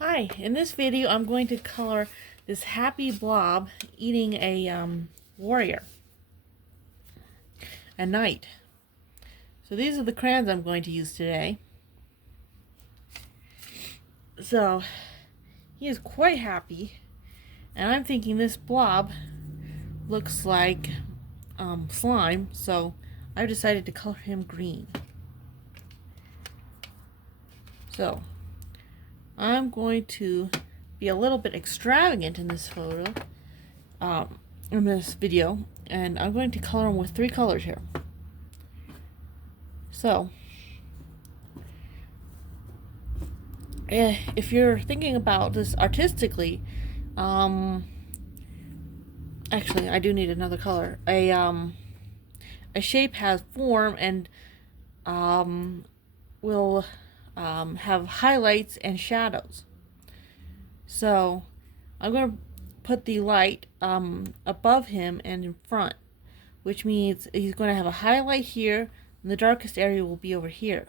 Hi, in this video I'm going to color this happy blob eating a warrior, a knight. So these are the crayons I'm going to use today. So he is quite happy, and I'm thinking this blob looks like slime, so I've decided to color him green. So I'm going to be a little bit extravagant in this photo, in this video, and I'm going to color him with 3 colors here. So, if you're thinking about this artistically, actually, I do need another color. A shape has form and will have highlights and shadows. So, I'm going to put the light above him and in front, which means he's going to have a highlight here, and the darkest area will be over here.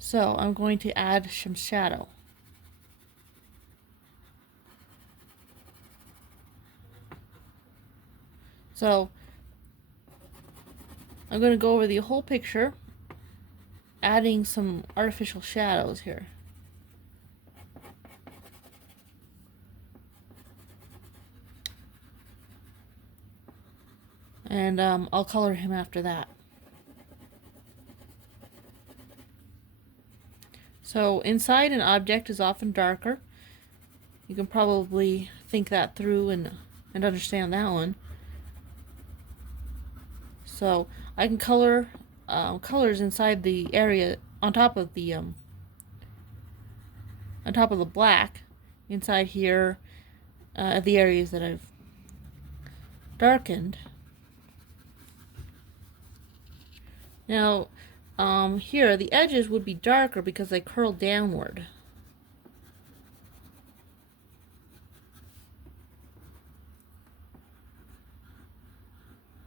So I'm going to add some shadow. So I'm going to go over the whole picture, adding some artificial shadows here. And I'll color him after that. So inside an object is often darker. You can probably think that through and understand that one. So I can color colors inside the area on top of the black inside here, the areas that I've darkened. Now, here the edges would be darker because they curl downward.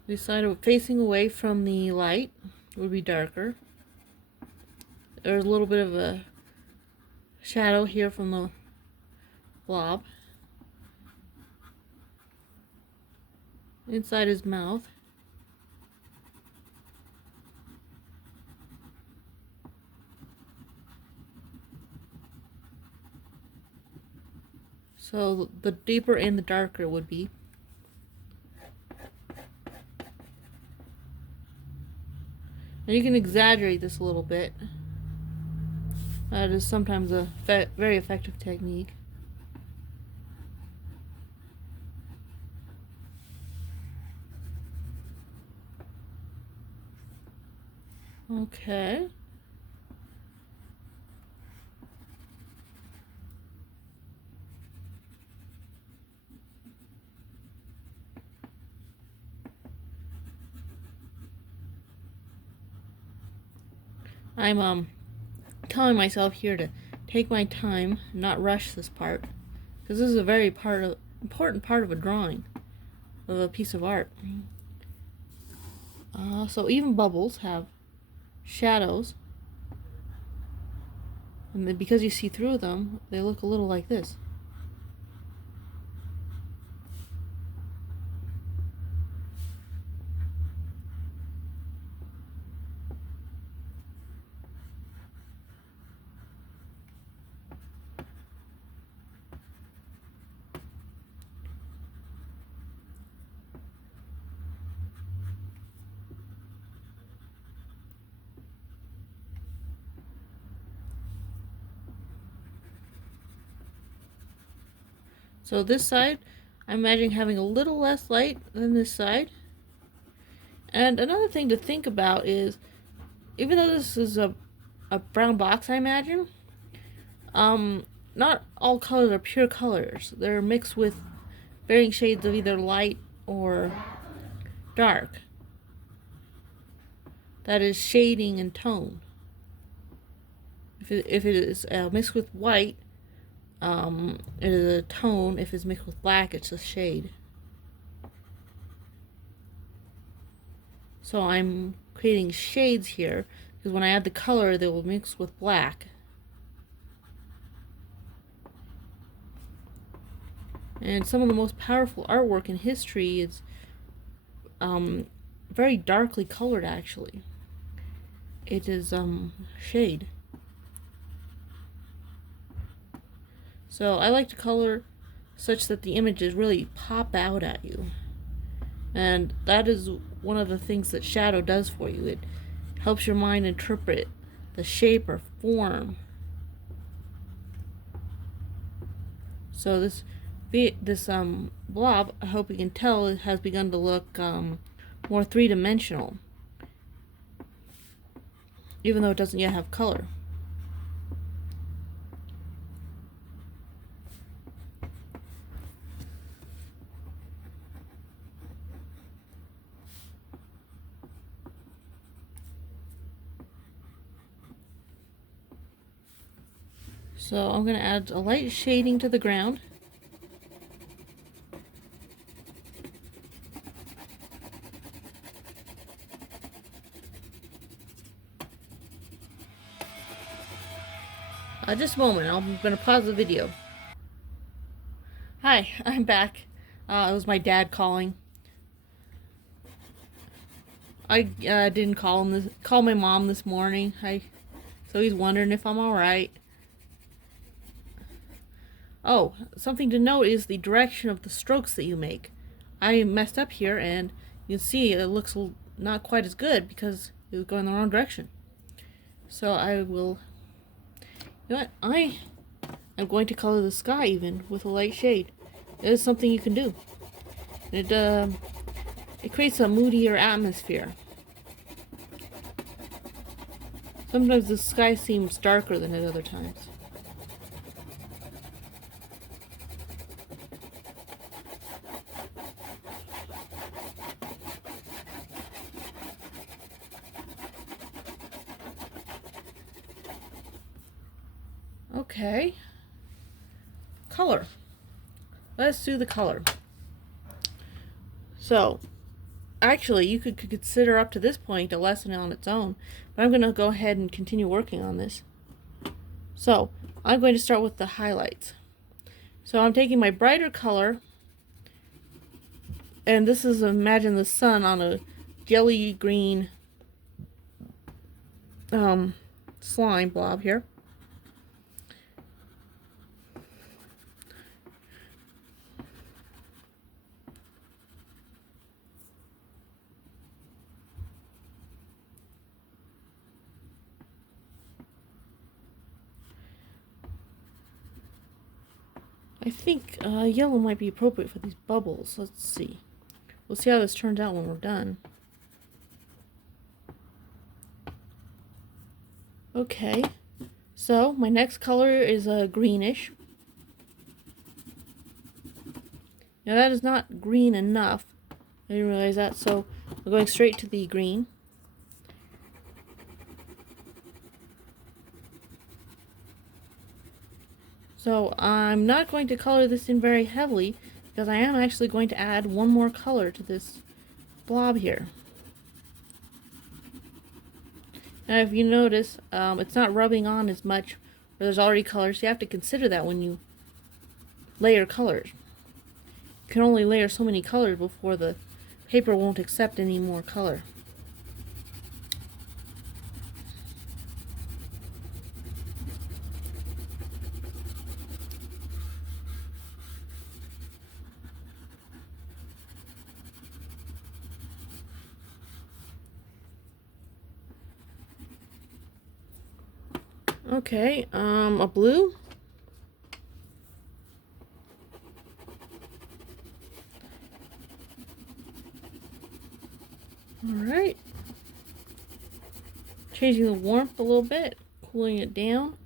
The side facing away from the light would be darker. There's a little bit of a shadow here from the blob. Inside his mouth. So the deeper and the darker would be. And you can exaggerate this a little bit. That is sometimes a very effective technique. Okay. I'm telling myself here to take my time, not rush this part, because this is a very important part of a drawing, of a piece of art. So even bubbles have shadows, and then because you see through them, they look a little like this. So this side, I'm imagining having a little less light than this side. And another thing to think about is, even though this is a brown box, I imagine, not all colors are pure colors. They're mixed with varying shades of either light or dark. That is shading and tone. If it is mixed with white, it is a tone. If it's mixed with black, it's a shade. So I'm creating shades here, because when I add the color, they will mix with black. And some of the most powerful artwork in history is very darkly colored, actually. It is shade. So I like to color such that the images really pop out at you. And that is one of the things that shadow does for you. It helps your mind interpret the shape or form. So this blob, I hope you can tell, it has begun to look more three-dimensional, even though it doesn't yet have color. So I'm going to add a light shading to the ground. Just a moment, I'm going to pause the video. Hi, I'm back. It was my dad calling. I didn't call my mom this morning. So he's wondering if I'm alright. Oh, something to note is the direction of the strokes that you make. I messed up here, and you can see it looks not quite as good because it was going the wrong direction. So I will... You know what? I'm going to color the sky even with a light shade. It is something you can do. It creates a moodier atmosphere. Sometimes the sky seems darker than at other times. Okay. Color. Let's do the color. So, actually, you could consider up to this point a lesson on its own, but I'm going to go ahead and continue working on this. So, I'm going to start with the highlights. So I'm taking my brighter color, and this is, imagine the sun on a jelly green slime blob here. I think yellow might be appropriate for these bubbles. Let's see. We'll see how this turns out when we're done. Okay, so my next color is greenish. Now that is not green enough. I didn't realize that, so we're going straight to the green. So I'm not going to color this in very heavily because I am actually going to add one more color to this blob here. Now if you notice, it's not rubbing on as much where there's already colors. So you have to consider that when you layer colors. You can only layer so many colors before the paper won't accept any more color. Okay, a blue. Alright. Changing the warmth a little bit, cooling it down.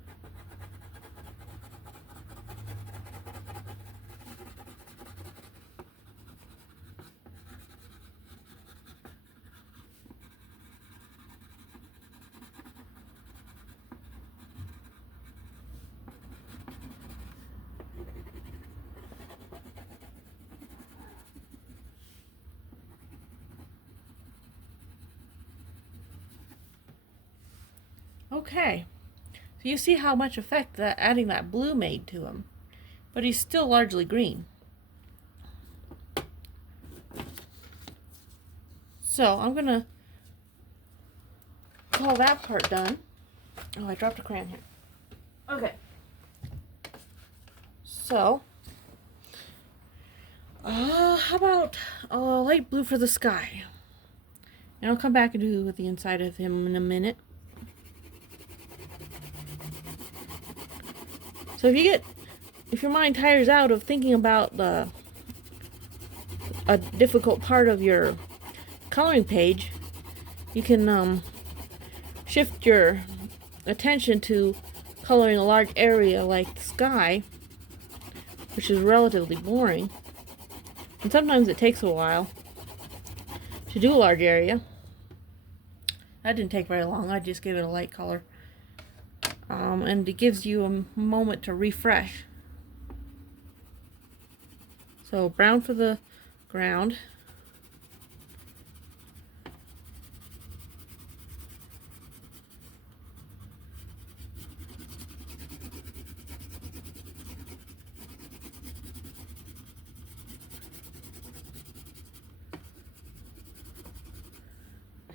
Okay, so you see how much effect that adding that blue made to him, but he's still largely green. So I'm gonna call that part done. Oh, I dropped a crayon here. Okay. So, how about light blue for the sky? And I'll come back and do with the inside of him in a minute. So if your mind tires out of thinking about a difficult part of your coloring page, you can shift your attention to coloring a large area like the sky, which is relatively boring. And sometimes it takes a while to do a large area. That didn't take very long. I just gave it a light color. And it gives you a moment to refresh. So brown for the ground.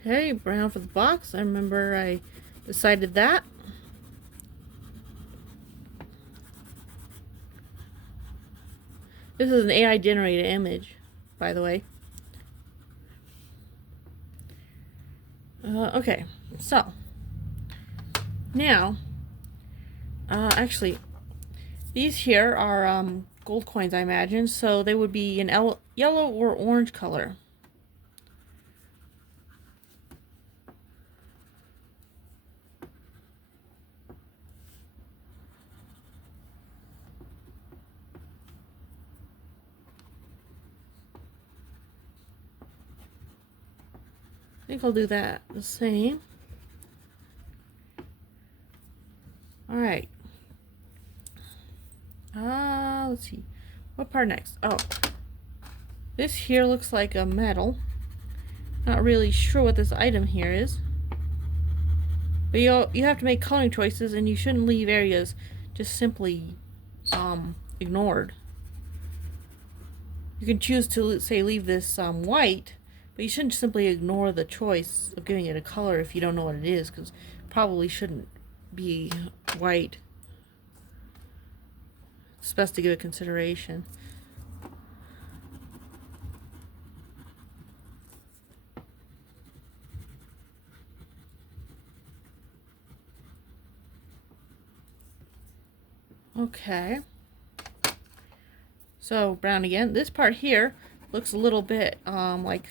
Okay, brown for the box. I remember I decided that. This is an AI generated image, by the way. Okay, so now, actually, these here are gold coins, I imagine, so they would be an yellow or orange color. I think I'll do that the same. Alright. Let's see. What part next? Oh. This here looks like a medal. Not really sure what this item here is. But you have to make coloring choices, and you shouldn't leave areas just simply ignored. You can choose to, say, leave this white, but you shouldn't simply ignore the choice of giving it a color if you don't know what it is, because it probably shouldn't be white. It's best to give it consideration. Okay. So brown again. This part here looks a little bit like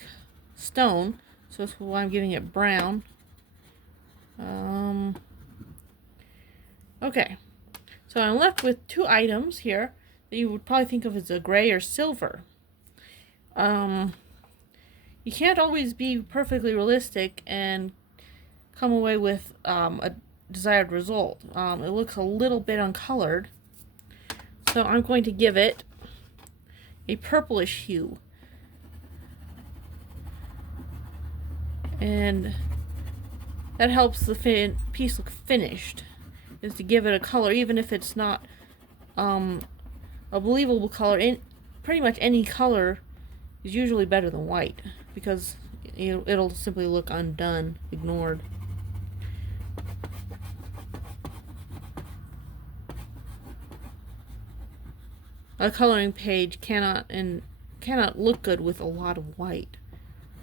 stone, so that's why I'm giving it brown. Okay. So I'm left with two items here that you would probably think of as a gray or silver. You can't always be perfectly realistic and come away with a desired result. It looks a little bit uncolored, so I'm going to give it a purplish hue. And that helps the piece look finished, is to give it a color, even if it's not a believable color. Pretty much any color is usually better than white, because it'll simply look undone, ignored. A coloring page cannot look good with a lot of white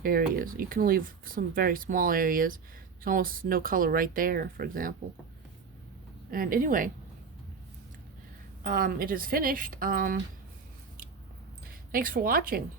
areas. You can leave some very small areas. There's almost no color right there, for example. And anyway, it is finished. Thanks for watching.